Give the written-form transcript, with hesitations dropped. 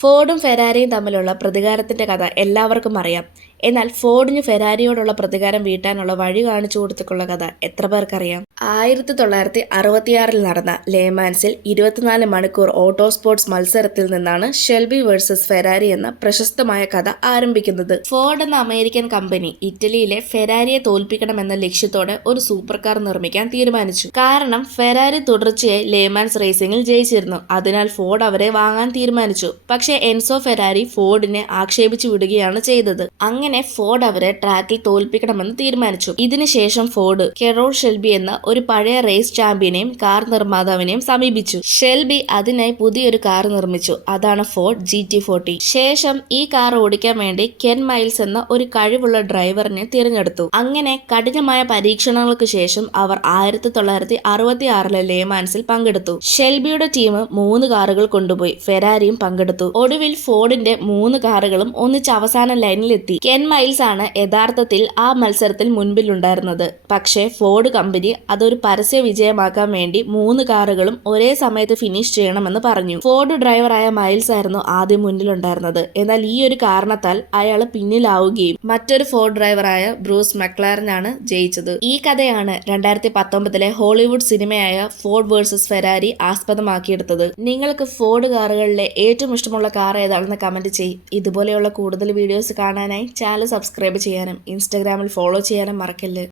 ഫോർഡും ഫെരാരിയും തമ്മിലുള്ള പ്രതികാരത്തിന്റെ കഥ എല്ലാവർക്കും അറിയാം. എന്നാൽ ഫോർഡിന് ഫെരാരിയോടുള്ള പ്രതികാരം വീട്ടാനുള്ള വഴി കാണിച്ചു കൊടുത്തിട്ടുള്ള കഥ എത്ര പേർക്കറിയാം? 1966 നടന്ന ലേമാൻസിൽ 24 മണിക്കൂർ ഓട്ടോ സ്പോർട്സ് മത്സരത്തിൽ നിന്നാണ് ഷെൽബി വേഴ്സസ് ഫെരാരി എന്ന പ്രശസ്തമായ കഥ ആരംഭിക്കുന്നത്. ഫോർഡ് എന്ന അമേരിക്കൻ കമ്പനി ഇറ്റലിയിലെ ഫെരാരിയെ തോൽപ്പിക്കണമെന്ന ലക്ഷ്യത്തോടെ ഒരു സൂപ്പർ കാർ നിർമ്മിക്കാൻ തീരുമാനിച്ചു. കാരണം ഫെരാരി തുടർച്ചയായി ലേമാൻസ് റേസിംഗിൽ ജയിച്ചിരുന്നു. അതിനാൽ ഫോർഡ് അവരെ വാങ്ങാൻ തീരുമാനിച്ചു. പക്ഷേ എൻസോ ഫെരാരി ഫോർഡിനെ ആക്ഷേപിച്ചു വിടുകയാണ് ചെയ്തത്. അങ്ങനെ ഫോർഡ് അവരെ ട്രാക്കിൽ തോൽപ്പിക്കണമെന്ന് തീരുമാനിച്ചു. ഇതിനുശേഷം ഫോർഡ് കെറോൾ ഷെൽബി എന്ന ഒരു പഴയ റേസ് ചാമ്പ്യനെയും കാർ നിർമ്മാതാവിനെയും സമീപിച്ചു. ഷെൽബി അതിനായി പുതിയൊരു കാർ നിർമ്മിച്ചു. അതാണ് ഫോർഡ് GT40. ശേഷം ഈ കാർ ഓടിക്കാൻ വേണ്ടി കെൻ മൈൽസ് എന്ന ഒരു കഴിവുള്ള ഡ്രൈവറിനെ തിരഞ്ഞെടുത്തു. അങ്ങനെ കഠിനമായ പരീക്ഷണങ്ങൾക്ക് ശേഷം അവർ 1966 ലേമാൻസിൽ പങ്കെടുത്തു. ഷെൽബിയുടെ ടീം 3 കാറുകൾ കൊണ്ടുപോയി. ഫെരാരിയും പങ്കെടുത്തു. ഒടുവിൽ ഫോർഡിന്റെ 3 കാറുകളും ഒന്നിച്ച് അവസാന ലൈനിലെത്തി. കെൻ മൈൽസ് ആണ് യഥാർത്ഥത്തിൽ ആ മത്സരത്തിൽ മുൻപിലുണ്ടായിരുന്നത്. പക്ഷേ ഫോർഡ് കമ്പനി അതൊരു പരസ്യ വിജയമാക്കാൻ വേണ്ടി 3 കാറുകളും ഒരേ സമയത്ത് ഫിനിഷ് ചെയ്യണമെന്ന് പറഞ്ഞു. ഫോർഡ് ഡ്രൈവറായ മൈൽസ് ആയിരുന്നു ആദ്യം മുന്നിലുണ്ടായിരുന്നത്. എന്നാൽ ഈ ഒരു കാരണത്താൽ അയാൾ പിന്നിലാവുകയും മറ്റൊരു ഫോർഡ് ഡ്രൈവറായ ബ്രൂസ് മക്ലാരനാണ് ജയിച്ചത്. ഈ കഥയാണ് 2019 ഹോളിവുഡ് സിനിമയായ ഫോർഡ് വേഴ്സസ് ഫെരാരി ആസ്പദമാക്കിയെടുത്തത്. നിങ്ങൾക്ക് ഫോർഡ് കാറുകളിലെ ഏറ്റവും ഇഷ്ടമുള്ള കാർ ഏതാണെന്ന് കമന്റ് ചെയ്യും. ഇതുപോലെയുള്ള കൂടുതൽ വീഡിയോസ് കാണാനായി ചാനൽ സബ്സ്ക്രൈബ് ചെയ്യാനും ഇൻസ്റ്റാഗ്രാമിൽ ഫോളോ ചെയ്യാനും മറക്കല്ല്.